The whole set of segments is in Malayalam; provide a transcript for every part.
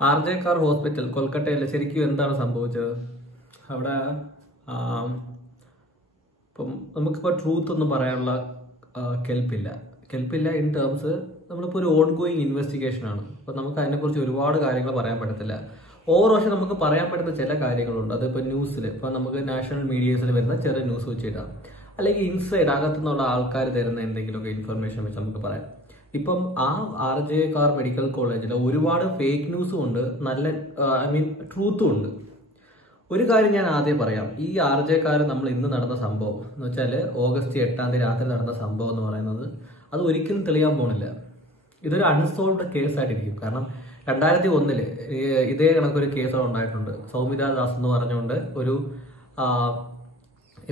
RJ Kar ഹോസ്പിറ്റൽ കൊൽക്കത്തയിൽ ശരിക്കും എന്താണ് സംഭവിച്ചത്? അവിടെ ഇപ്പം നമുക്കിപ്പോൾ ട്രൂത്ത് ഒന്നും പറയാനുള്ള കെൽപ്പില്ല ഇൻ ടേംസ് നമ്മളിപ്പോൾ ഒരു ഓൺ ഗോയിങ് ഇൻവെസ്റ്റിഗേഷൻ ആണ്. അപ്പോൾ നമുക്ക് അതിനെക്കുറിച്ച് ഒരുപാട് കാര്യങ്ങൾ പറയാൻ പറ്റത്തില്ല. ഓരോ പക്ഷേ നമുക്ക് പറയാൻ പറ്റുന്ന ചില കാര്യങ്ങളുണ്ട്. അതിപ്പോൾ ന്യൂസിൽ ഇപ്പോൾ നമുക്ക് നാഷണൽ മീഡിയസിൽ വരുന്ന ചെറിയ ന്യൂസ് വെച്ചിട്ടാണ്, അല്ലെങ്കിൽ ഇൻസൈഡ് അകത്തുനിന്നുള്ള ആൾക്കാർ തരുന്ന എന്തെങ്കിലുമൊക്കെ ഇൻഫർമേഷൻ വെച്ച് നമുക്ക് പറയാം. ഇപ്പം ആ RJ Kar മെഡിക്കൽ കോളേജിൽ ഒരുപാട് ഫേക്ക് ന്യൂസും ഉണ്ട്, നല്ല ട്രൂത്തും ഉണ്ട്. ഒരു കാര്യം ഞാൻ ആദ്യം പറയാം. ഈ RJ Kar നമ്മൾ ഇന്ന് നടന്ന സംഭവം എന്ന് വെച്ചാൽ ഓഗസ്റ്റ് 8 രാത്രി നടന്ന സംഭവം എന്ന് പറയുന്നത് അത് ഒരിക്കലും തെളിയാൻ പോണില്ല. ഇതൊരു അൺസോൾവ്ഡ് കേസായിട്ടിരിക്കും. കാരണം 2001 ഇതേ കണക്കൊരു കേസ് ഉണ്ടായിട്ടുണ്ട്. സൗമിത ദാസ് എന്ന് പറഞ്ഞുകൊണ്ട് ഒരു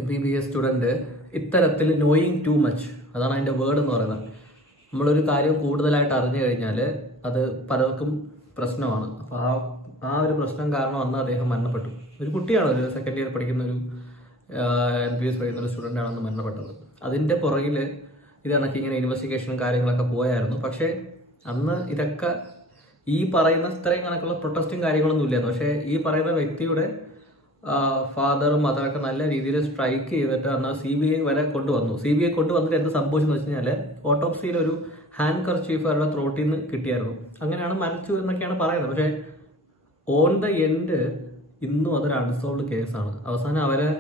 MBBS സ്റ്റുഡൻറ്റ് ഇത്തരത്തിൽ നോയിങ് ടു മച്ച്, അതാണ് അതിൻ്റെ വേർഡ് എന്ന് പറയുന്നത്. നമ്മളൊരു കാര്യം കൂടുതലായിട്ട് അറിഞ്ഞു കഴിഞ്ഞാൽ അത് പലർക്കും പ്രശ്നമാണ്. അപ്പോൾ ആ ഒരു പ്രശ്നം കാരണം അന്ന് അദ്ദേഹം മരണപ്പെട്ടു. ഒരു കുട്ടിയാണ്, ഒരു സെക്കൻഡ് ഇയർ പഠിക്കുന്ന ഒരു MBBS പഠിക്കുന്ന ഒരു സ്റ്റുഡൻ്റാണ് അന്ന് മരണപ്പെട്ടത്. അതിൻ്റെ പുറകിൽ ഇത് കണക്ക് ഇങ്ങനെ ഇൻവെസ്റ്റിഗേഷനും കാര്യങ്ങളൊക്കെ പോയായിരുന്നു. പക്ഷേ അന്ന് ഇതൊക്കെ ഈ പറയുന്ന ഇത്രയും കണക്കുള്ള പ്രൊട്ടസ്റ്റും കാര്യങ്ങളൊന്നും ഇല്ലായിരുന്നു. പക്ഷേ ഈ പറയുന്ന വ്യക്തിയുടെ ഫാദറും മദറൊക്കെ നല്ല രീതിയിൽ സ്ട്രൈക്ക് ചെയ്തിട്ട് അന്ന് CBI വരെ കൊണ്ടുവന്നു. CBI കൊണ്ടുവന്നിട്ട് എന്ത് സംഭവിച്ചെന്ന് വെച്ച് കഴിഞ്ഞാൽ ഓട്ടോപ്സിയിൽ ഒരു ഹാൻഡ് കർച്ചീഫ് അവരുടെ ത്രോട്ടിൽ നിന്ന് കിട്ടിയായിരുന്നു. അങ്ങനെയാണ് മരിച്ചു എന്നൊക്കെയാണ് പറയുന്നത്. പക്ഷേ ഓൺ ദ എൻഡ് ഇന്നും അതൊരു അൺസോൾവ്ഡ് കേസാണ്. അവസാനം അവരെ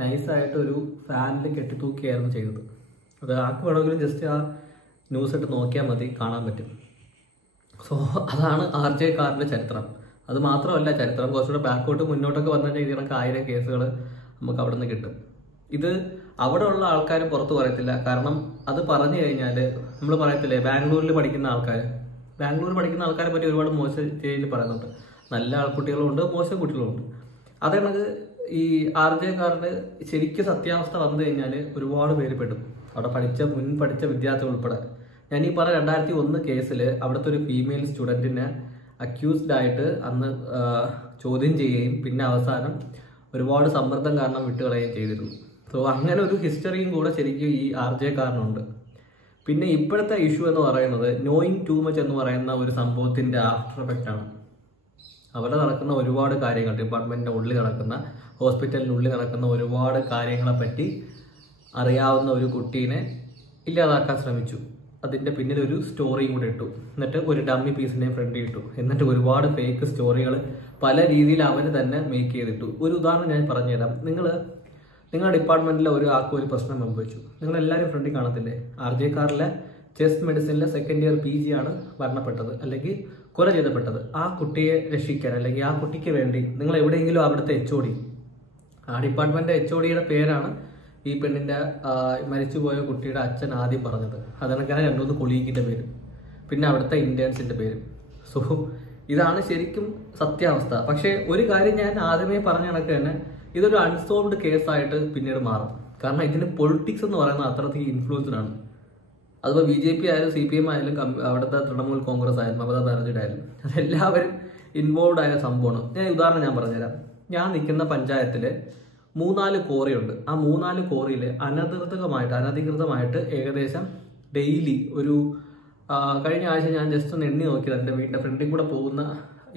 നൈസായിട്ട് ഒരു ഫാനിൽ കെട്ടിത്തൂക്കിയായിരുന്നു ചെയ്തത്. അത് ആർക്ക് വേണമെങ്കിലും ജസ്റ്റ് ആ ന്യൂസ് ഇട്ട് നോക്കിയാൽ മതി, കാണാൻ പറ്റും. സോ അതാണ് RJ Karന്റെ ചരിത്രം. അത് മാത്രമല്ല, ചരിത്രം കുറച്ചുകൂടെ ബാക്കോട്ട് മുന്നോട്ടൊക്കെ വന്നു കഴിഞ്ഞാൽ ഇതിനൊക്കെ 1000 കേസുകൾ നമുക്ക് അവിടെ നിന്ന് കിട്ടും. ഇത് അവിടെ ഉള്ള ആൾക്കാർ പുറത്ത് പറയത്തില്ല. കാരണം അത് പറഞ്ഞു കഴിഞ്ഞാൽ നമ്മൾ പറയത്തില്ലേ, ബാംഗ്ലൂർ പഠിക്കുന്ന ആൾക്കാരെ പറ്റി ഒരുപാട് മോശം രീതിയിൽ പറയുന്നുണ്ട്. നല്ല ആൾക്കുട്ടികളുണ്ട്, മോശം കുട്ടികളുണ്ട്. അതേണക്ക് ഈ RJ Karന്റെ ശരിക്കും സത്യാവസ്ഥ വന്നു കഴിഞ്ഞാൽ ഒരുപാട് പേര് പെടും. അവിടെ മുൻ പഠിച്ച വിദ്യാർത്ഥികൾ ഉൾപ്പെടെ. ഞാൻ ഈ പറഞ്ഞ 2001 കേസിൽ അവിടുത്തെ ഒരു ഫീമെയിൽ സ്റ്റുഡൻറ്റിനെ അക്യൂസ്ഡ് ആയിട്ട് അന്ന് ചോദ്യം ചെയ്യുകയും പിന്നെ അവസാനം ഒരുപാട് സമ്മർദ്ദം കാരണം വിട്ടുകളയുകയും ചെയ്തിരുന്നു. സോ അങ്ങനെ ഒരു ഹിസ്റ്ററിയും കൂടെ ശരിക്കും ഈ RJ Karനുണ്ട്. പിന്നെ ഇപ്പോഴത്തെ ഇഷ്യൂ എന്ന് പറയുന്നത് നോയിങ് ടു മച്ച് എന്ന് പറയുന്ന ഒരു സംഭവത്തിൻ്റെ ആഫ്റ്റർ എഫക്റ്റ് ആണ്. അവിടെ നടക്കുന്ന ഒരുപാട് കാര്യങ്ങൾ, ഡിപ്പാർട്ട്മെന്റിന്റെ ഉള്ളിൽ നടക്കുന്ന, ഹോസ്പിറ്റലിനുള്ളിൽ നടക്കുന്ന ഒരുപാട് കാര്യങ്ങളെ പറ്റി അറിയാവുന്ന ഒരു കുട്ടീനെ ഇല്ലാതാക്കാൻ ശ്രമിച്ചു. അതിന്റെ പിന്നിൽ ഒരു സ്റ്റോറിയും കൂടെ ഇട്ടു. എന്നിട്ട് ഒരു ഡമ്മി പീസിനെ ഫ്രണ്ടിൽ ഇട്ടു. എന്നിട്ട് ഒരുപാട് ഫേക്ക് സ്റ്റോറികൾ പല രീതിയിൽ അവർ തന്നെ മേക്ക് ചെയ്തിട്ടു. ഒരു ഉദാഹരണം ഞാൻ പറഞ്ഞുതരാം. നിങ്ങളുടെ ഡിപ്പാർട്ട്മെന്റിലെ ഒരു പ്രശ്നം സംഭവിച്ചു. നിങ്ങൾ എല്ലാവരും ഫ്രണ്ടിൽ കാണത്തില്ലേ? RJ Karലെ ചെസ്റ്റ് മെഡിസിനിലെ സെക്കൻഡ് ഇയർ PG ആണ് മരണപ്പെട്ടത്, അല്ലെങ്കിൽ കൊല ചെയ്തപ്പെട്ടത്. ആ കുട്ടിയെ രക്ഷിക്കാൻ അല്ലെങ്കിൽ ആ കുട്ടിക്ക് വേണ്ടി നിങ്ങൾ എവിടെയെങ്കിലും അവിടുത്തെ HOD, ആ ഡിപ്പാർട്ട്മെന്റ് HODയുടെ പേരാണ് ഈ പെണ്ണിന്റെ മരിച്ചുപോയ കുട്ടിയുടെ അച്ഛൻ ആദ്യം പറഞ്ഞത്. അതൊക്കെയാണ് 2-3 കൊളീഗിന്റെ പേര്, പിന്നെ അവിടുത്തെ ഇന്റേൺസിന്റെ പേര്. സോ ഇതാണ് ശരിക്കും സത്യാവസ്ഥ. പക്ഷേ ഒരു കാര്യം ഞാൻ ആദ്യമേ പറഞ്ഞ കണക്ക് തന്നെ ഇതൊരു അൺസോൾവ്ഡ് കേസായിട്ട് പിന്നീട് മാറും. കാരണം ഇതിന് പൊളിറ്റിക്സ് എന്ന് പറയുന്നത് അത്രയ്ക്ക് ഇൻഫ്ലുവൻസ്ഡ് ആണ്. അതിപ്പോൾ BJP ആയാലും CPM ആയാലും അവിടുത്തെ തൃണമൂൽ കോൺഗ്രസ് ആയാലും മമതാ ബാനർജിയുടെ ആയാലും അതെല്ലാവരും ഇൻവോൾവ് ആയ സംഭവമാണ്. ഉദാഹരണം പറഞ്ഞുതരാം. ഞാൻ നിൽക്കുന്ന പഞ്ചായത്തിൽ 3-4 കോറിയുണ്ട്. ആ 3-4 കോറിയിൽ അനധികൃതമായിട്ട് ഏകദേശം ഡെയിലി ഒരു കഴിഞ്ഞ ആഴ്ച ഞാൻ ജസ്റ്റ് ഒന്ന് എണ്ണി നോക്കിയത്, എൻ്റെ വീടിൻ്റെ ഫ്രണ്ടിൽ കൂടെ പോകുന്ന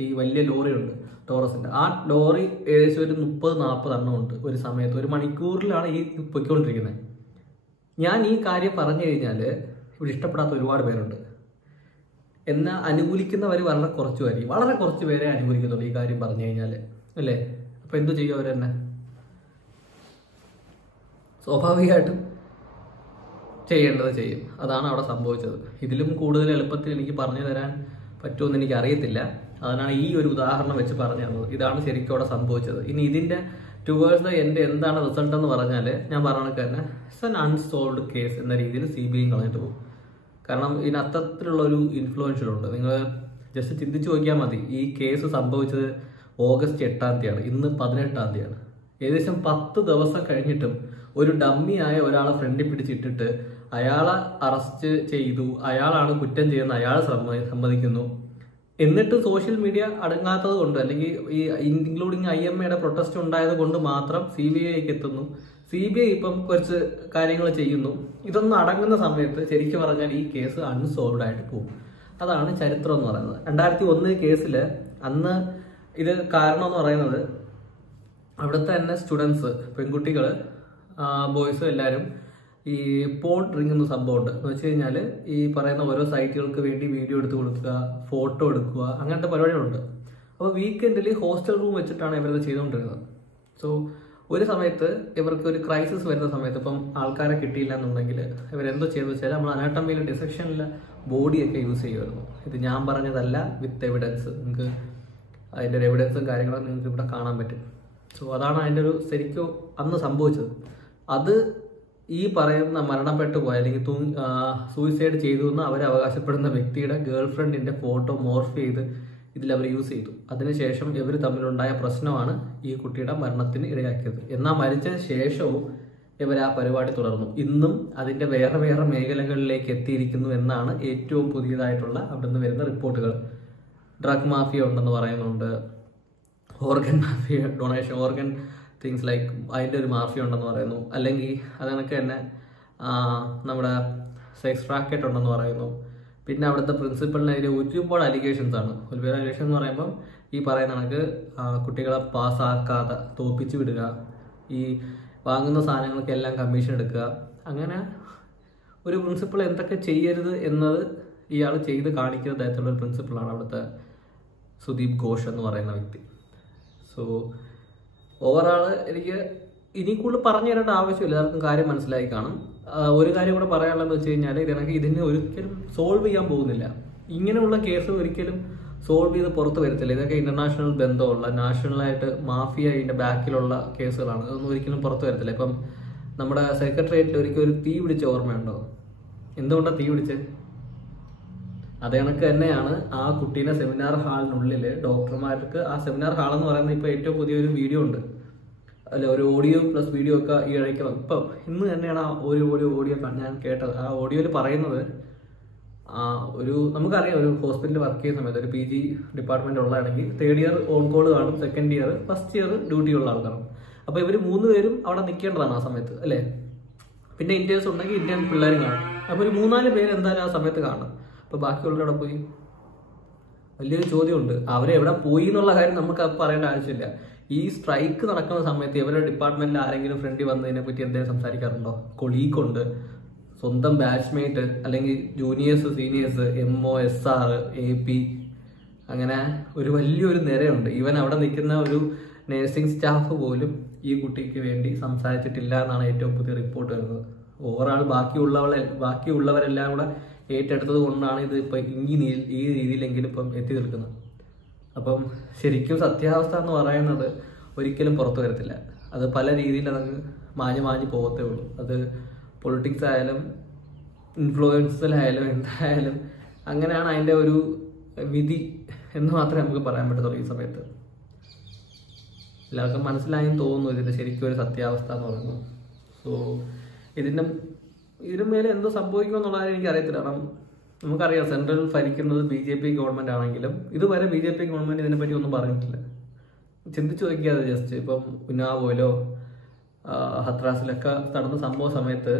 ഈ വലിയ ലോറിയുണ്ട്, ടോറസിൻ്റെ. ആ ലോറി ഏകദേശം ഒരു 30-40 എണ്ണം ഉണ്ട് ഒരു സമയത്ത്. ഒരു മണിക്കൂറിലാണ് ഈ പൊയ്ക്കൊണ്ടിരിക്കുന്നത്. ഞാൻ ഈ കാര്യം പറഞ്ഞു കഴിഞ്ഞാൽ ഇവിടെ ഇഷ്ടപ്പെടാത്ത ഒരുപാട് പേരുണ്ട്. എന്നാൽ അനുകൂലിക്കുന്നവർ വളരെ കുറച്ച് പേരെ അനുകൂലിക്കുന്നുള്ളൂ ഈ കാര്യം പറഞ്ഞു കഴിഞ്ഞാൽ, അല്ലേ? അപ്പോൾ എന്തു ചെയ്യും അവർ തന്നെ? സ്വാഭാവികമായിട്ടും ചെയ്യേണ്ടത് ചെയ്യും. അതാണ് അവിടെ സംഭവിച്ചത്. ഇതിലും കൂടുതൽ എളുപ്പത്തിൽ എനിക്ക് പറഞ്ഞു തരാൻ പറ്റുമെന്ന് എനിക്ക് അറിയത്തില്ല. അതിനാണ് ഈ ഒരു ഉദാഹരണം വെച്ച് പറഞ്ഞു തന്നത്. ഇതാണ് ശരിക്കും അവിടെ സംഭവിച്ചത്. ഇനി ഇതിൻ്റെ ടുവേഴ്സ് ദ എൻഡ് എന്താണ് റിസൾട്ട് എന്ന് പറഞ്ഞാൽ ഞാൻ പറഞ്ഞ തന്നെ ഇറ്റ്സ് ആൻ അൺസോൾവ്ഡ് കേസ് എന്ന രീതിയിൽ CBI കളഞ്ഞിട്ട് പോകും. കാരണം ഇതിന് അത്തരത്തിലുള്ള ഒരു ഇൻഫ്ലുവൻഷ്യലുണ്ട്. നിങ്ങൾ ജസ്റ്റ് ചിന്തിച്ച് നോക്കിയാൽ മതി. ഈ കേസ് സംഭവിച്ചത് ഓഗസ്റ്റ് 8 ഇന്ന് 18 ഏകദേശം 10 ദിവസം കഴിഞ്ഞിട്ടും ഒരു ഡമ്മിയായ ഒരാളെ ഫ്രണ്ടിൽ പിടിച്ചിട്ടിട്ട് അയാളെ അറസ്റ്റ് ചെയ്തു, അയാളാണ് കുറ്റം ചെയ്യുന്നത്, അയാൾ സമ്മതിക്കുന്നു. എന്നിട്ട് സോഷ്യൽ മീഡിയ അടങ്ങാത്തത് കൊണ്ട്, അല്ലെങ്കിൽ ഈ ഇൻക്ലൂഡിങ് IMAയുടെ പ്രൊട്ടസ്റ്റ് ഉണ്ടായത് കൊണ്ട് മാത്രം CBIക്ക് എത്തുന്നു. CBI ഇപ്പം കുറച്ച് കാര്യങ്ങൾ ചെയ്യുന്നു. ഇതൊന്നും അടങ്ങുന്ന സമയത്ത് ശരിക്കും പറഞ്ഞാൽ ഈ കേസ് അൺസോൾവ്ഡ് ആയിട്ട് പോകും. അതാണ് ചരിത്രം എന്ന് പറയുന്നത്. 2001 കേസിൽ അന്ന് ഇത് കാരണം എന്ന് പറയുന്നത് അവിടുത്തെ തന്നെ സ്റ്റുഡൻസ്, പെൺകുട്ടികൾ, ബോയ്സും എല്ലാവരും ഈ പോൺ റിംഗ് എന്ന സംഭവമുണ്ട്. എന്ന് വെച്ച് കഴിഞ്ഞാൽ ഈ പറയുന്ന ഓരോ സൈറ്റുകൾക്ക് വേണ്ടി വീഡിയോ എടുത്ത് കൊടുക്കുക, ഫോട്ടോ എടുക്കുക, അങ്ങനത്തെ പരിപാടികളുണ്ട്. അപ്പോൾ വീക്കെൻഡിൽ ഹോസ്റ്റൽ റൂം വെച്ചിട്ടാണ് ഇവരത് ചെയ്തുകൊണ്ടിരുന്നത്. സോ ഒരു സമയത്ത് ഇവർക്ക് ഒരു ക്രൈസിസ് വരുന്ന സമയത്ത്, ഇപ്പം ആൾക്കാരെ കിട്ടിയില്ല എന്നുണ്ടെങ്കിൽ ഇവരെന്തോ ചെയ്തെന്ന് വെച്ചാൽ നമ്മൾ അനാട്ടമിയിൽ ഡിസെക്ഷനിലെ ബോഡിയൊക്കെ യൂസ് ചെയ്യുമായിരുന്നു. ഇത് ഞാൻ പറഞ്ഞതല്ല, വിത്ത് എവിഡൻസ്. നിങ്ങൾക്ക് അതിൻ്റെ ഒരു എവിഡൻസും കാര്യങ്ങളും നിങ്ങൾക്ക് ഇവിടെ കാണാൻ പറ്റും. സോ അതാണ് അതിൻ്റെ ഒരു ശരിക്കും അന്ന് സംഭവിച്ചത്. അത് ഈ പറയുന്ന മരണപ്പെട്ടു പോയ അല്ലെങ്കിൽ സൂയിസൈഡ് ചെയ്തു എന്ന് അവർ അവകാശപ്പെടുന്ന വ്യക്തിയുടെ ഗേൾ ഫ്രണ്ടിൻ്റെ ഫോട്ടോ മോർഫ് ചെയ്ത് ഇതിലവർ യൂസ് ചെയ്തു. അതിനുശേഷം ഇവർ തമ്മിലുണ്ടായ പ്രശ്നമാണ് ഈ കുട്ടിയുടെ മരണത്തിന് ഇടയാക്കിയത്. എന്നാൽ മരിച്ചതിന് ശേഷവും ഇവർ ആ പരിപാടി തുടർന്നു. ഇന്നും അതിൻ്റെ വേറെ വേറെ മേഖലകളിലേക്ക് എത്തിയിരിക്കുന്നു എന്നാണ് ഏറ്റവും പുതിയതായിട്ടുള്ള അവിടെ നിന്ന് വരുന്ന റിപ്പോർട്ടുകൾ. ഡ്രഗ് മാഫിയ ഉണ്ടെന്ന് പറയുന്നുണ്ട്, organ mafia, donation organ things like അതിൻ്റെ ഒരു മാഫിയ ഉണ്ടെന്ന് പറയുന്നു. അല്ലെങ്കിൽ അതിനൊക്കെ തന്നെ നമ്മുടെ സെക്സ് റാക്കറ്റ് ഉണ്ടെന്ന് പറയുന്നു. പിന്നെ അവിടുത്തെ പ്രിൻസിപ്പളിനെതിരെ ഒരുപാട് അലിഗേഷൻസ് ആണ്. ഒരുപാട് അലിഗേഷൻ എന്ന് പറയുമ്പോൾ ഈ പറയുന്ന കണക്ക് കുട്ടികളെ പാസ്സാക്കാതെ തോപ്പിച്ച് വിടുക, ഈ വാങ്ങുന്ന സാധനങ്ങൾക്കെല്ലാം കമ്മീഷൻ എടുക്കുക, അങ്ങനെ ഒരു പ്രിൻസിപ്പൾ എന്തൊക്കെ ചെയ്യരുത് എന്നത് ഇയാൾ ചെയ്ത് കാണിക്കുന്ന തരത്തിലുള്ള ഒരു പ്രിൻസിപ്പളാണ് അവിടുത്തെ സുദീപ് ഘോഷ് എന്ന് പറയുന്ന വ്യക്തി. സോ ഓവറാൾ എനിക്ക് ഇനി കൂടുതൽ പറഞ്ഞു തരേണ്ട ആവശ്യമില്ല, എല്ലാവർക്കും കാര്യം മനസ്സിലായി കാണും. ഒരു കാര്യം കൂടെ പറയാനുള്ളതെന്ന് വെച്ച് കഴിഞ്ഞാൽ ഇതിനെ ഒരിക്കലും സോൾവ് ചെയ്യാൻ പോകുന്നില്ല. ഇങ്ങനെയുള്ള കേസ് ഒരിക്കലും സോൾവ് ചെയ്ത് പുറത്ത് വരത്തില്ല. ഇതൊക്കെ ഇന്റർനാഷണൽ ബന്ധമുള്ള, നാഷണലായിട്ട് മാഫിയ ഇതിൻ്റെ ബാക്കിലുള്ള കേസുകളാണ്. അതൊന്നും ഒരിക്കലും പുറത്ത് വരത്തില്ല. ഇപ്പം നമ്മുടെ സെക്രട്ടേറിയറ്റിൽ ഒരിക്കലും ഒരു തീ പിടിച്ച ഓർമ്മയുണ്ടോ? എന്തുകൊണ്ടാണ് തീ പിടിച്ചത്? അതേ കണക്ക് തന്നെയാണ് ആ കുട്ടീനെ സെമിനാർ ഹാളിനുള്ളിൽ ഡോക്ടർമാർക്ക്, ആ സെമിനാർ ഹാൾ എന്ന് പറയുന്നത് ഇപ്പോൾ ഏറ്റവും പുതിയൊരു വീഡിയോ ഉണ്ട്, അല്ല ഒരു ഓഡിയോ പ്ലസ് വീഡിയോ ഒക്കെ ഈ ഇടയ്ക്ക് ഇപ്പം ഇന്ന് തന്നെയാണ് ആ ഒരു ഓഡിയോ ഞാൻ കേട്ടത്. ആ ഓഡിയോയിൽ പറയുന്നത് ഒരു നമുക്കറിയാം, ഒരു ഹോസ്പിറ്റലിൽ വർക്ക് ചെയ്യുന്ന സമയത്ത് ഒരു PG ഡിപ്പാർട്ട്മെന്റ് ഉള്ളതാണെങ്കിൽ 3rd ഇയർ ഓൺ കോൾ കാണും, 2nd year, 1st year duty ഉള്ള ആൾക്കാരാണ്. അപ്പോൾ ഇവർ 3 പേരും അവിടെ നിൽക്കേണ്ടതാണ് ആ സമയത്ത് അല്ലേ. പിന്നെ ഇന്ത്യൻസ് ഉണ്ടെങ്കിൽ ഇന്ത്യൻ പിള്ളേരും കാണും. അപ്പോൾ ഒരു 3-4 പേര് എന്തായാലും ആ സമയത്ത് കാണും. അപ്പോൾ ബാക്കിയുള്ളവരവിടെ പോയി വലിയൊരു ചോദ്യമുണ്ട്. അവരെവിടെ പോയി എന്നുള്ള കാര്യം നമുക്ക് പറയേണ്ട ആവശ്യമില്ല. ഈ സ്ട്രൈക്ക് നടക്കുന്ന സമയത്ത് ഇവരുടെ ഡിപ്പാർട്ട്മെന്റിൽ ആരെങ്കിലും ഫ്രണ്ടിൽ വന്നതിനെ പറ്റി എന്തെങ്കിലും സംസാരിക്കാറുണ്ടോ? കൊളീഗുണ്ട്, സ്വന്തം ബാച്ച്മേറ്റ്, അല്ലെങ്കിൽ juniors, seniors, MO, SR, AP, അങ്ങനെ ഒരു വലിയൊരു നിരയുണ്ട്. ഇവൻ അവിടെ നിൽക്കുന്ന ഒരു നഴ്സിംഗ് സ്റ്റാഫ് പോലും ഈ കുട്ടിക്ക് വേണ്ടി സംസാരിച്ചിട്ടില്ല എന്നാണ് ഏറ്റവും പുതിയ റിപ്പോർട്ട് വരുന്നത്. ഓവറാൾ ബാക്കിയുള്ളവരെല്ലാം കൂടെ ഏറ്റെടുത്തത് കൊണ്ടാണ് ഇത് ഇപ്പം ഈ രീതിയിലെങ്കിലും ഇപ്പം എത്തി നിൽക്കുന്നത്. അപ്പം ശരിക്കും സത്യാവസ്ഥ എന്ന് പറയുന്നത് ഒരിക്കലും പുറത്തു വരത്തില്ല. അത് പല രീതിയിൽ നമുക്ക് മാഞ്ഞു പോകത്തേ ഉള്ളൂ. അത് പൊളിറ്റിക്സ് ആയാലും ഇൻഫ്ലുവൻസിലായാലും എന്തായാലും അങ്ങനെയാണ് അതിൻ്റെ ഒരു വിധി എന്ന് മാത്രമേ നമുക്ക് പറയാൻ പറ്റത്തുള്ളൂ ഈ സമയത്ത്. എല്ലാവർക്കും മനസ്സിലായെന്ന് തോന്നുന്നു ഇതിൻ്റെ ശരിക്കും ഒരു സത്യാവസ്ഥ എന്ന് പറയുന്നത്. സോ ഇതിന് മേലെ എന്തോ സംഭവിക്കുമെന്നുള്ളത് എനിക്കറിയത്തില്ല. കാരണം നമുക്കറിയാം സെൻട്രൽ ഭരിക്കുന്നത് BJP ഗവൺമെൻറ് ആണെങ്കിലും ഇതുവരെ BJP ഗവൺമെൻറ് ഇതിനെപ്പറ്റി ഒന്നും പറഞ്ഞിട്ടില്ല. ചിന്തിച്ചു നോക്കിയാൽ ജസ്റ്റ് ഇപ്പം ഉന്നാവോയിലോ ഹത്രാസിലൊക്കെ നടന്ന സംഭവ സമയത്ത്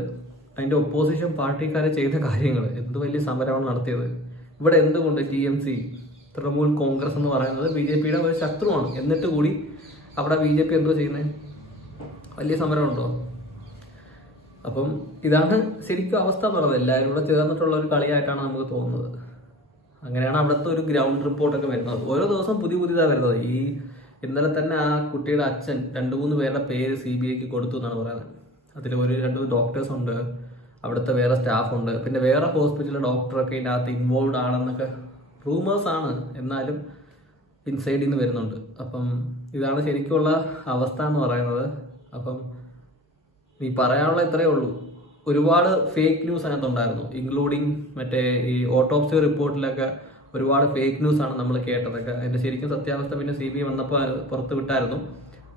അതിൻ്റെ ഒപ്പോസിഷൻ പാർട്ടിക്കാരെ ചെയ്ത കാര്യങ്ങൾ, എന്ത് വലിയ സമരമാണ് നടത്തിയത്. ഇവിടെ എന്തുകൊണ്ട് TMC, തൃണമൂൽ കോൺഗ്രസ് എന്ന് പറയുന്നത് BJPയുടെ ഒരു ശത്രുവാണ്. എന്നിട്ട് കൂടി അവിടെ BJP എന്തോ ചെയ്യുന്നത്? വലിയ സമരമുണ്ടോ? അപ്പം ഇതാണ് ശരിക്കും അവസ്ഥ എന്ന് പറയുന്നത്. എല്ലാവരും കൂടെ ചേർന്നിട്ടുള്ള ഒരു കളിയായിട്ടാണ് നമുക്ക് തോന്നുന്നത്. അങ്ങനെയാണ് അവിടുത്തെ ഒരു ഗ്രൗണ്ട് റിപ്പോർട്ടൊക്കെ വരുന്നത്. ഓരോ ദിവസം പുതിയതാണ് വരുന്നത്. ഈ ഇന്നലെ തന്നെ ആ കുട്ടിയുടെ അച്ഛൻ 2-3 പേരുടെ പേര് CBIക്ക് കൊടുത്തു എന്നാണ് പറയുന്നത്. അതിൽ 1-2 ഡോക്ടേഴ്സ് ഉണ്ട്, അവിടുത്തെ വേറെ സ്റ്റാഫ് ഉണ്ട്, പിന്നെ വേറെ ഹോസ്പിറ്റലിലെ ഡോക്ടറൊക്കെ ഇതിനകത്ത് ഇൻവോൾവ് ആണെന്നൊക്കെ റൂമേഴ്സ് ആണ്, എന്നാലും ഇൻസൈഡിൽ നിന്ന് വരുന്നുണ്ട്. അപ്പം ഇതാണ് ശരിക്കുള്ള അവസ്ഥ എന്ന് പറയുന്നത്. അപ്പം ഈ പറയാനുള്ള ഇത്രയേ ഉള്ളൂ. ഒരുപാട് ഫേക്ക് ന്യൂസ് അതിനകത്തുണ്ടായിരുന്നു, ഇൻക്ലൂഡിങ് മറ്റേ ഈ ഓട്ടോപ്സി റിപ്പോർട്ടിലൊക്കെ ഒരുപാട് ഫേക്ക് ന്യൂസ് ആണ് നമ്മൾ കേട്ടതൊക്കെ. അതിൻ്റെ ശരിക്കും സത്യാവസ്ഥ പിന്നെ CBI വന്നപ്പോൾ പുറത്ത് വിട്ടായിരുന്നു.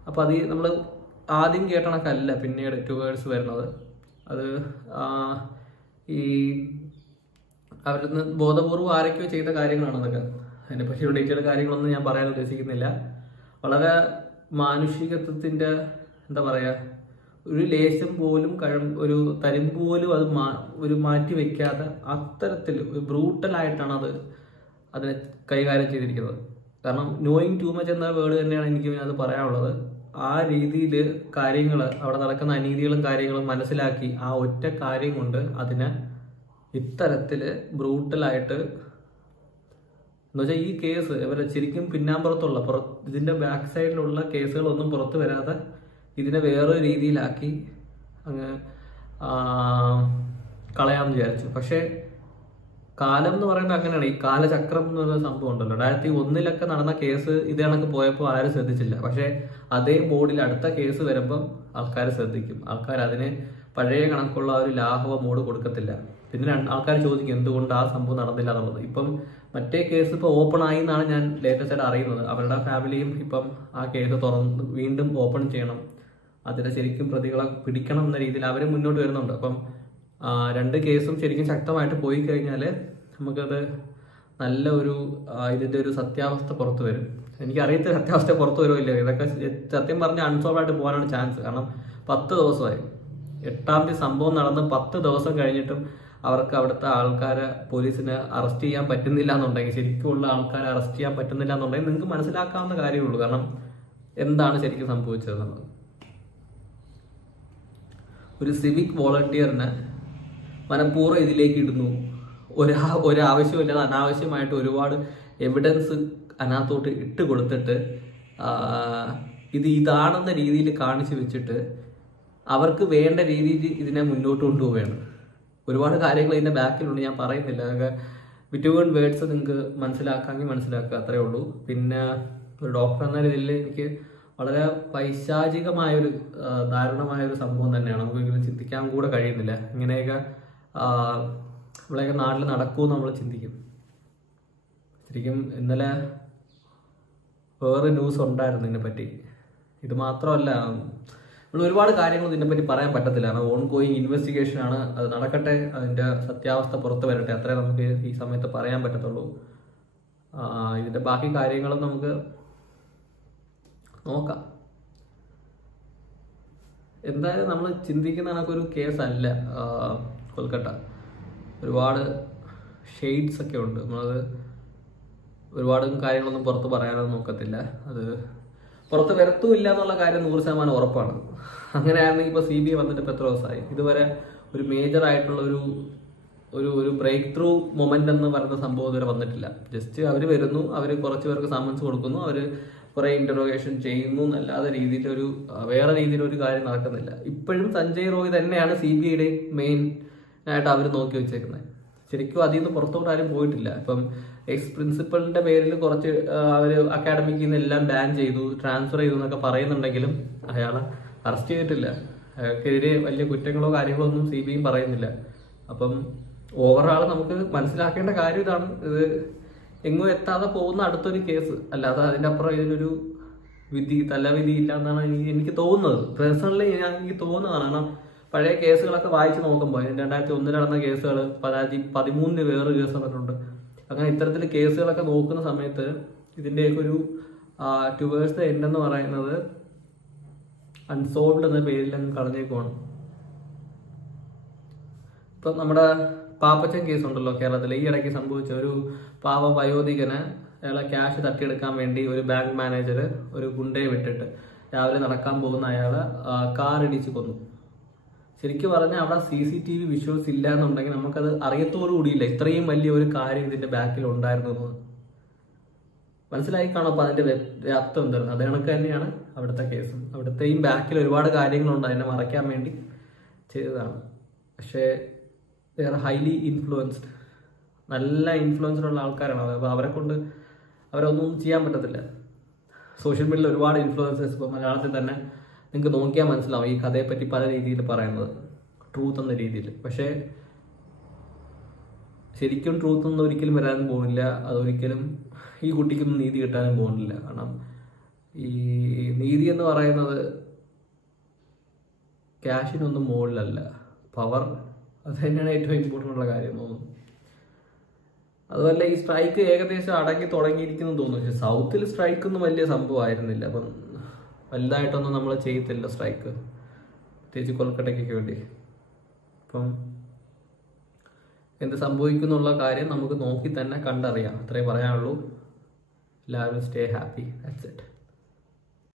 അപ്പോൾ അത് നമ്മൾ ആദ്യം കേട്ടണക്കല്ല പിന്നീട് ടുവേഴ്സ് വരുന്നത്. അത് ഈ അവരിന്ന് ബോധപൂർവ്വം ആരൊക്കെയോ ചെയ്ത കാര്യങ്ങളാണ് അതൊക്കെ. അതിനെപ്പറ്റി ഡീറ്റെയിൽ കാര്യങ്ങളൊന്നും ഞാൻ പറയാൻ ഉദ്ദേശിക്കുന്നില്ല. വളരെ മാനുഷികത്വത്തിൻ്റെ എന്താ പറയുക, ഒരു ലേശം പോലും ഒരു തരിമ്പ് പോലും അത് ഒരു മാറ്റി വെക്കാതെ അത്തരത്തിൽ ബ്രൂട്ടലായിട്ടാണ് അതിനെ കൈകാര്യം ചെയ്തിരിക്കുന്നത്. കാരണം നോയിങ് ടു മച്ച് എന്ന വേർഡ് തന്നെയാണ് എനിക്ക് അത് പറയാനുള്ളത്. ആ രീതിയിൽ കാര്യങ്ങൾ, അവിടെ നടക്കുന്ന അനീതികളും കാര്യങ്ങളും മനസ്സിലാക്കി ആ ഒറ്റ കാര്യം കൊണ്ട് അതിനെ ഇത്തരത്തിൽ ബ്രൂട്ടലായിട്ട്, എന്നുവെച്ചാൽ ഈ കേസ് ഇവരെ ശരിക്കും പിന്നാമ്പുറത്തുള്ള ഇതിന്റെ ബാക്ക് സൈഡിലുള്ള കേസുകളൊന്നും പുറത്തു വരാതെ ഇതിനെ വേറൊരു രീതിയിലാക്കി അങ്ങ് കളയാമെന്ന് വിചാരിച്ചു. പക്ഷേ കാലം എന്ന് പറയുന്നത് അങ്ങനെയാണ്. ഈ കാലചക്രം എന്ന് പറയുന്ന സംഭവം ഉണ്ടല്ലോ, 2001 നടന്ന കേസ് ഇത് കണക്ക് പോയപ്പോൾ ആരും ശ്രദ്ധിച്ചില്ല. പക്ഷേ അതേ ബോർഡിൽ അടുത്ത കേസ് വരുമ്പം ആൾക്കാർ ശ്രദ്ധിക്കും. ആൾക്കാർ അതിന് പഴയ കണക്കുള്ള ഒരു ലാഘവ മോഡ് കൊടുക്കത്തില്ല. പിന്നെ ആൾക്കാർ ചോദിക്കും എന്തുകൊണ്ട് ആ സംഭവം നടന്നില്ല എന്നുള്ളത്. ഇപ്പം മറ്റേ കേസ് ഇപ്പോൾ ഓപ്പൺ ആയി എന്നാണ് ഞാൻ ലേറ്റസ്റ്റ് ആയിട്ട് അറിയുന്നത്. അവരുടെ ഫാമിലിയും ഇപ്പം ആ കേസ് തുറന്ന് വീണ്ടും ഓപ്പൺ ചെയ്യണം, അതിനെ ശരിക്കും പ്രതികളെ പിടിക്കണം എന്ന രീതിയിൽ അവർ മുന്നോട്ട് വരുന്നുണ്ട്. അപ്പം 2 കേസും ശരിക്കും ശക്തമായിട്ട് പോയി കഴിഞ്ഞാൽ നമുക്കത് നല്ല ഒരു ഇതിൻ്റെ ഒരു സത്യാവസ്ഥ പുറത്തു വരും. എനിക്കറിയത്തില്ല സത്യാവസ്ഥ പുറത്തു വരുമോ ഇല്ല. ഇതൊക്കെ സത്യം പറഞ്ഞാൽ അൺസോൾവ് ആയിട്ട് പോകാനാണ് ചാൻസ്. കാരണം 10 ദിവസമായി, 8-ാം തീയതി സംഭവം നടന്ന് 10 ദിവസം കഴിഞ്ഞിട്ടും അവർക്ക് അവിടുത്തെ ആൾക്കാരെ പോലീസിന് അറസ്റ്റ് ചെയ്യാൻ പറ്റുന്നില്ല എന്നുണ്ടെങ്കിൽ, ശരിക്കുമുള്ള ആൾക്കാരെ അറസ്റ്റ് ചെയ്യാൻ പറ്റുന്നില്ല എന്നുണ്ടെങ്കിൽ നിങ്ങൾക്ക് മനസ്സിലാക്കാവുന്ന കാര്യമുള്ളൂ. കാരണം എന്താണ് ശരിക്കും സംഭവിച്ചതെന്നുള്ളത്. ഒരു സിവിക് വോളണ്ടിയറിനെ മനഃപൂർവ്വം ഇതിലേക്ക് ഇടുന്നു, ഒരാവശ്യമില്ലാതെ അനാവശ്യമായിട്ട് ഒരുപാട് എവിഡൻസ് അതിനകത്തോട്ട് ഇട്ട് കൊടുത്തിട്ട് ഇതാണെന്ന രീതിയിൽ കാണിച്ചു വെച്ചിട്ട് അവർക്ക് വേണ്ട രീതിയിൽ ഇതിനെ മുന്നോട്ട് കൊണ്ടുപോവുകയാണ്. ഒരുപാട് കാര്യങ്ങൾ ഇതിൻ്റെ ബാക്കിലുണ്ട്, ഞാൻ പറയുന്നില്ല. അതൊക്കെ വിറ്റുവൺ വേർഡ്സ് നിങ്ങൾക്ക് മനസ്സിലാക്കാമെങ്കിൽ മനസ്സിലാക്കുക, അത്രേ ഉള്ളൂ. പിന്നെ ഒരു ഡോക്ടർ എന്ന രീതിയിൽ എനിക്ക് വളരെ പൈശാചികമായൊരു ദാരുണമായൊരു സംഭവം തന്നെയാണ്. നമുക്ക് ഇങ്ങനെ ചിന്തിക്കാൻ കൂടെ കഴിയുന്നില്ല. ഇങ്ങനെയൊക്കെ നമ്മളെയൊക്കെ നാട്ടിൽ നടക്കുമെന്ന് നമ്മൾ ചിന്തിക്കും. ശരിക്കും ഇന്നലെ വേറെ ന്യൂസ് ഉണ്ടായിരുന്നു ഇതിനെപ്പറ്റി. ഇത് മാത്രമല്ല, നമ്മൾ ഒരുപാട് കാര്യങ്ങൾ ഇതിനെപ്പറ്റി പറയാൻ പറ്റത്തില്ല. കാരണം ഓൺ ഗോയിങ് ഇൻവെസ്റ്റിഗേഷൻ ആണ്, അത് നടക്കട്ടെ, അതിൻ്റെ സത്യാവസ്ഥ പുറത്ത് വരട്ടെ, അത്രേ നമുക്ക് ഈ സമയത്ത് പറയാൻ പറ്റത്തുള്ളൂ. ഇതിൻ്റെ ബാക്കി കാര്യങ്ങളും നമുക്ക് നോക്കാം. എന്തായാലും നമ്മൾ ചിന്തിക്കുന്ന കണക്കൊരു കേസല്ല കൊൽക്കത്ത. ഒരുപാട് ഷെയ്ഡ്സ് ഒക്കെ ഉണ്ട്. നമ്മളത് ഒരുപാട് കാര്യങ്ങളൊന്നും പുറത്ത് പറയാനൊന്നും നോക്കത്തില്ല. അത് പുറത്ത് വരത്തുമില്ല എന്നുള്ള കാര്യം 100% ഉറപ്പാണ്. അങ്ങനെയായിരുന്നെങ്കിൽ ഇപ്പോൾ CBI വന്നിട്ട് ഇപ്പോൾ എത്ര ദിവസമായി? ഇതുവരെ ഒരു മേജർ ആയിട്ടുള്ള ഒരു ബ്രേക്ക് ത്രൂ മൊമെന്റ് എന്ന് പറയുന്ന സംഭവം ഇതുവരെ വന്നിട്ടില്ല. ജസ്റ്റ് അവർ വരുന്നു, അവർ കുറച്ച് പേർക്ക് സമൻസ് കൊടുക്കുന്നു, അവർ കുറെ ഇന്ററോഗേഷൻ ചെയ്യുന്നു എന്നല്ലാതെ രീതിയിൽ വേറെ രീതിയിലൊരു കാര്യം നടക്കുന്നില്ല. ഇപ്പോഴും സഞ്ജയ് റോയ് തന്നെയാണ് CBIയുടെ മെയിൻ ആയിട്ട് അവർ നോക്കി വെച്ചേക്കുന്നത്. ശരിക്കും അതിൽ നിന്ന് പുറത്തോട്ട് ആരും പോയിട്ടില്ല. ഇപ്പം എക്സ് പ്രിൻസിപ്പളിന്റെ പേരിൽ കുറച്ച് അവർ അക്കാഡമിക്കിൽ നിന്ന് എല്ലാം ബാൻ ചെയ്തു, ട്രാൻസ്ഫർ ചെയ്തു എന്നൊക്കെ പറയുന്നുണ്ടെങ്കിലും അയാളെ അറസ്റ്റ് ചെയ്തിട്ടില്ല. അയാൾക്കെതിരെ വലിയ കുറ്റങ്ങളോ കാര്യങ്ങളോ ഒന്നും CBI പറയുന്നില്ല. അപ്പം ഓവറാൾ നമുക്ക് മനസ്സിലാക്കേണ്ട കാര്യം ഇതാണ്, ഇത് എങ്ങും എത്താതെ പോകുന്ന അടുത്തൊരു കേസ്, അല്ലാതെ അതിൻ്റെ അപ്പുറം ഇതിനൊരു തലവിധി ഇല്ല എന്നാണ് എനിക്ക് തോന്നുന്നത്. പേഴ്സണലി എനിക്ക് തോന്നുന്നതാണ്. കാരണം പഴയ കേസുകളൊക്കെ വായിച്ച് നോക്കുമ്പോൾ 2001 നടന്ന കേസുകൾ 13 വേറെ കേസ് വന്നിട്ടുണ്ട്. അങ്ങനെ ഇത്തരത്തിൽ കേസുകളൊക്കെ നോക്കുന്ന സമയത്ത് ഇതിൻ്റെയൊക്കെ ഒരു ടുവേഴ്സ് ദ എൻഡ് എന്ന് പറയുന്നത് അൺസോൾവ്ഡ് എന്ന പേരിൽ അങ്ങ് കളഞ്ഞേക്കുവാണ്. ഇപ്പം നമ്മുടെ പാപ്പച്ചൻ കേസ് ഉണ്ടല്ലോ കേരളത്തിൽ, ഈ ഇടയ്ക്ക് സംഭവിച്ച ഒരു പാവം വയോധികന് അയാളെ ക്യാഷ് തട്ടിയെടുക്കാൻ വേണ്ടി ഒരു ബാങ്ക് മാനേജർ ഒരു ഗുണ്ടയെ വിട്ടിട്ട് രാവിലെ നടക്കാൻ പോകുന്ന അയാളെ കാർ ഇടിച്ച് കൊന്നു. ശരിക്കും പറഞ്ഞാൽ അവിടെ CCTV വിഷ്വൽസ് ഇല്ല എന്നുണ്ടെങ്കിൽ നമുക്കത് അറിയത്തോടുകൂടിയില്ല ഇത്രയും വലിയ ഒരു കാര്യം ഇതിന്റെ ബാക്കിൽ ഉണ്ടായിരുന്നു. മനസ്സിലായി കാണും അപ്പൊ അതിന്റെ വ്യാപ്തം എന്തായിരുന്നു. അത് കണക്ക് തന്നെയാണ് അവിടുത്തെ കേസും. അവിടുത്തെയും ബാക്കിൽ ഒരുപാട് കാര്യങ്ങളുണ്ട്, അതിനെ മറയ്ക്കാൻ വേണ്ടി ചെയ്തതാണ്. പക്ഷേ വേറെ ഹൈലി ഇൻഫ്ലുവൻസ്ഡ്, നല്ല ഇൻഫ്ലുവൻസ്ഡുള്ള ആൾക്കാരാണ്. അപ്പോൾ അവരൊന്നും ചെയ്യാൻ പറ്റത്തില്ല. സോഷ്യൽ മീഡിയയിൽ ഒരുപാട് ഇൻഫ്ലുവൻസേഴ്സ് ഇപ്പോൾ മലയാളത്തിൽ തന്നെ നിങ്ങൾക്ക് നോക്കിയാൽ മനസ്സിലാവും ഈ കഥയെപ്പറ്റി പല രീതിയിൽ പറയുന്നത്, ട്രൂത്ത് എന്ന രീതിയിൽ. പക്ഷേ ശരിക്കും ട്രൂത്ത് ഒന്നും ഒരിക്കലും വരാനും പോകുന്നില്ല. അതൊരിക്കലും ഈ കുട്ടിക്കൊന്നും നീതി കിട്ടാനും പോകുന്നില്ല. കാരണം ഈ നീതി എന്ന് പറയുന്നത് ക്യാഷിനൊന്നും മുകളിലല്ല, പവർ, അത് തന്നെയാണ് ഏറ്റവും ഇമ്പോർട്ടൻ്റ് ഉള്ള കാര്യം തോന്നുന്നു. അതുമല്ല ഈ സ്ട്രൈക്ക് ഏകദേശം അടങ്ങി തുടങ്ങിയിരിക്കുന്നു തോന്നുന്നു. പക്ഷെ സൗത്തിൽ സ്ട്രൈക്കൊന്നും വലിയ സംഭവമായിരുന്നില്ല. അപ്പം വലുതായിട്ടൊന്നും നമ്മൾ ചെയ്യത്തില്ല സ്ട്രൈക്ക്, പ്രത്യേകിച്ച് കൊൽക്കട്ടയ്ക്കൊക്കെ വേണ്ടി. അപ്പം എന്ത് സംഭവിക്കുന്നുള്ള കാര്യം നമുക്ക് നോക്കി തന്നെ കണ്ടറിയാം, അത്രേ പറയാനുള്ളൂ. എല്ലാവരും സ്റ്റേ ഹാപ്പി. That's it.